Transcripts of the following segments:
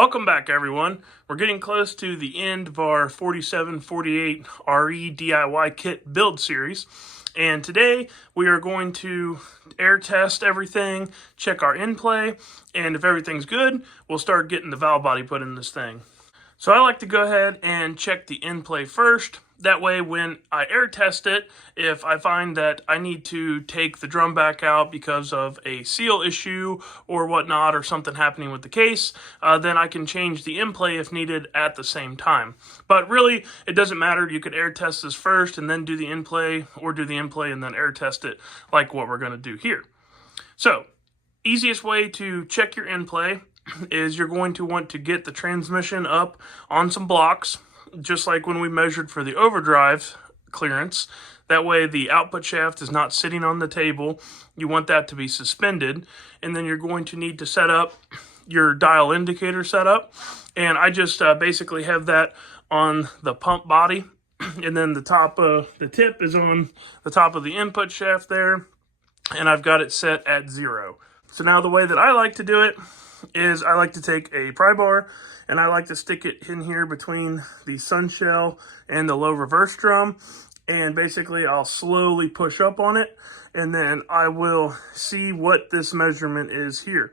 Welcome back, everyone. We're getting close to the end of our 4748 RE DIY kit build series. And today we are going to air test everything, check our in-play, and if everything's good, we'll start getting the valve body put in this thing. So I like to go ahead and check the in-play first. That way when I air test it, if I find that I need to take the drum back out because of a seal issue or whatnot, or something happening with the case, then I can change the in-play if needed at the same time. But really, it doesn't matter. You could air test this first and then do the in-play, or do the in-play and then air test it like what we're going to do here. So, easiest way to check your in-play is you're going to want to get the transmission up on some blocks, just like when we measured for the overdrive clearance. That way the output shaft is not sitting on the table. You want that to be suspended. And then you're going to need to set up your dial indicator setup. And I just basically have that on the pump body. And then the tip is on the top of the input shaft there. And I've got it set at 0. So now the way that I like to do it is I like to take a pry bar and I like to stick it in here between the sun shell and the low reverse drum, and basically I'll slowly push up on it, and then I will see what this measurement is here.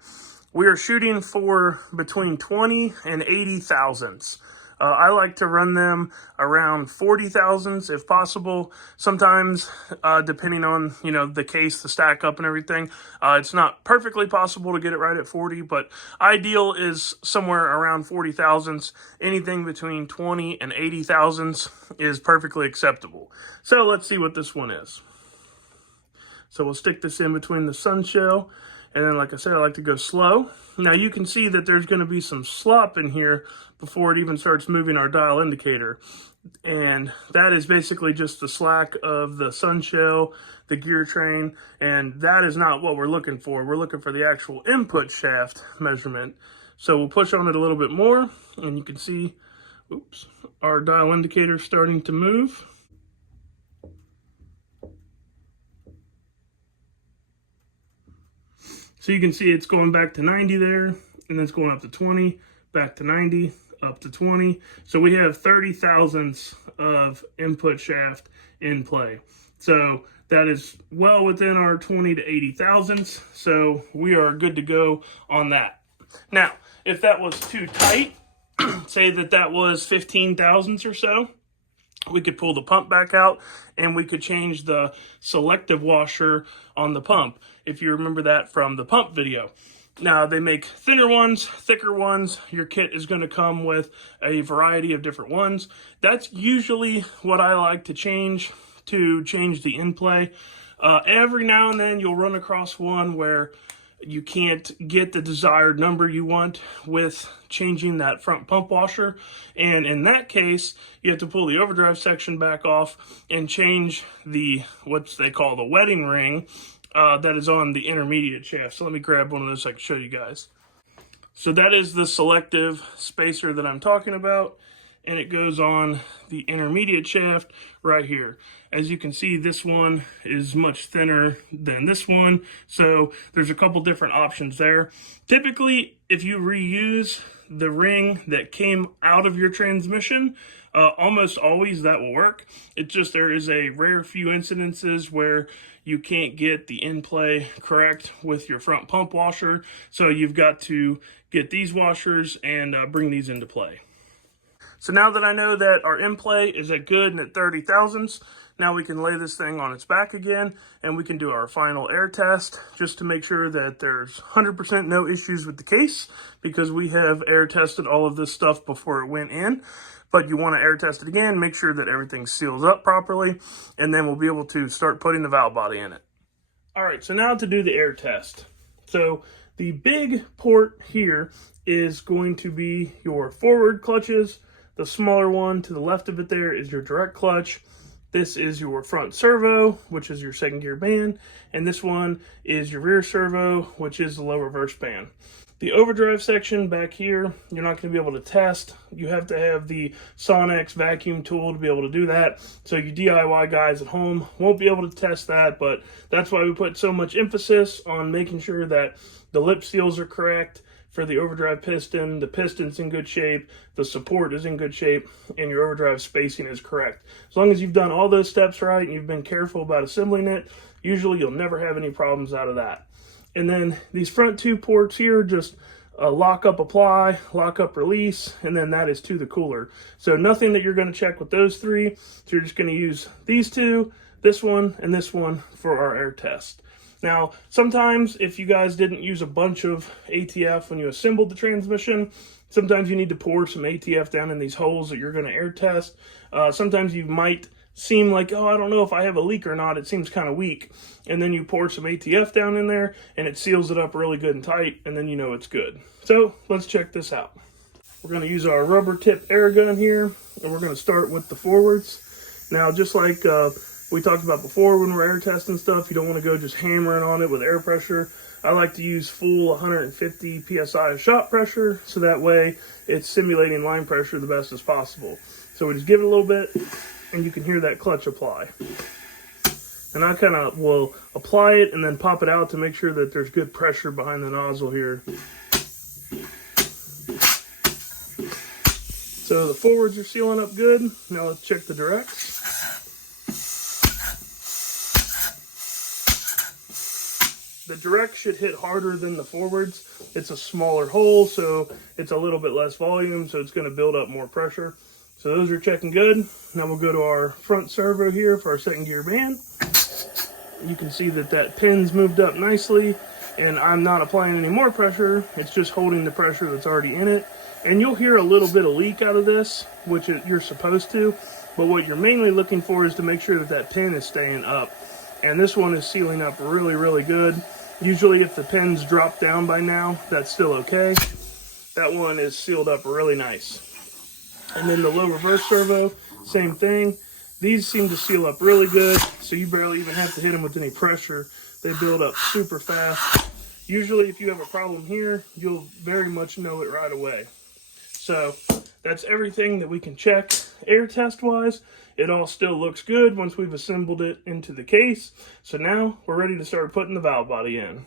We are shooting for between 20 and 80 thousandths. I like to run them around 40 thousandths if possible. Sometimes, depending on, the case, the stack up and everything, it's not perfectly possible to get it right at 40, but ideal is somewhere around 40 thousandths. Anything between 20 and 80 thousandths is perfectly acceptable. So let's see what this one is. So we'll stick this in between the sun shell, and then like I said, I like to go slow. Now you can see that there's going to be some slop in here before it even starts moving our dial indicator. And that is basically just the slack of the sun shell, the gear train, and that is not what we're looking for. We're looking for the actual input shaft measurement. So we'll push on it a little bit more, and you can see, our dial indicator starting to move. So you can see it's going back to 90 there, and then it's going up to 20, back to 90, up to 20. So we have 30 thousandths of input shaft in play. So that is well within our 20 to 80 thousandths. So we are good to go on that. Now, if that was too tight, say that was 15 thousandths or so, we could pull the pump back out and we could change the selective washer on the pump, if you remember that from the pump video. Now, they make thinner ones, thicker ones. Your kit is going to come with a variety of different ones. That's usually what I like to change the in-play. Every now and then you'll run across one where you can't get the desired number you want with changing that front pump washer. And in that case, you have to pull the overdrive section back off and change what they call the wedding ring that is on the intermediate shaft. So let me grab one of those so I can show you guys. So that is the selective spacer that I'm talking about, and it goes on the intermediate shaft right here. As you can see, this one is much thinner than this one, so there's a couple different options there. Typically, if you reuse the ring that came out of your transmission, almost always that will work. It's just there is a rare few incidences where you can't get the in-play correct with your front pump washer, so you've got to get these washers and bring these into play. So now that I know that our in-play is at good and at 30 thousandths, now we can lay this thing on its back again, and we can do our final air test just to make sure that there's 100% no issues with the case, because we have air tested all of this stuff before it went in. But you want to air test it again, make sure that everything seals up properly, and then we'll be able to start putting the valve body in it. All right, so now to do the air test. So the big port here is going to be your forward clutches. The smaller one to the left of it there is your direct clutch. This is your front servo, which is your second gear band. And this one is your rear servo, which is the low reverse band. The overdrive section back here, you're not going to be able to test. You have to have the Sonex vacuum tool to be able to do that. So you DIY guys at home won't be able to test that, but that's why we put so much emphasis on making sure that the lip seals are correct, for the overdrive piston. The piston's in good shape, the support is in good shape, and your overdrive spacing is correct. As long as you've done all those steps right and you've been careful about assembling it, usually you'll never have any problems out of that. And then these front 2 ports here, just lock up apply, lock up release, and then that is to the cooler. So nothing that you're going to check with those 3. So you're just going to use these 2, this one, and this one for our air test. Now, sometimes if you guys didn't use a bunch of ATF when you assembled the transmission, sometimes you need to pour some ATF down in these holes that you're going to air test. Sometimes you might seem like, oh, I don't know if I have a leak or not, it seems kind of weak. And then you pour some ATF down in there and it seals it up really good and tight, and then you know it's good. So let's check this out. We're going to use our rubber tip air gun here, and we're going to start with the forwards. Now, just like we talked about before when we're air testing stuff, you don't want to go just hammering on it with air pressure. I like to use full 150 psi of shot pressure, so that way it's simulating line pressure the best as possible. So we just give it a little bit, and you can hear that clutch apply. And I kind of will apply it and then pop it out to make sure that there's good pressure behind the nozzle here. So the forwards are sealing up good. Now let's check the directs. The direct should hit harder than the forwards. It's a smaller hole, so it's a little bit less volume, so it's going to build up more pressure. So those are checking good. Now we'll go to our front servo here for our 2nd gear band. You can see that that pin's moved up nicely, and I'm not applying any more pressure. It's just holding the pressure that's already in it. And you'll hear a little bit of leak out of this, which you're supposed to, but what you're mainly looking for is to make sure that that pin is staying up. And this one is sealing up really, really good. Usually if the pins drop down by now, that's still okay. That one is sealed up really nice. And then the low reverse servo, same thing. These seem to seal up really good, so you barely even have to hit them with any pressure. They build up super fast. Usually if you have a problem here, you'll very much know it right away. So that's everything that we can check air test wise. It all still looks good once we've assembled it into the case. So now we're ready to start putting the valve body in.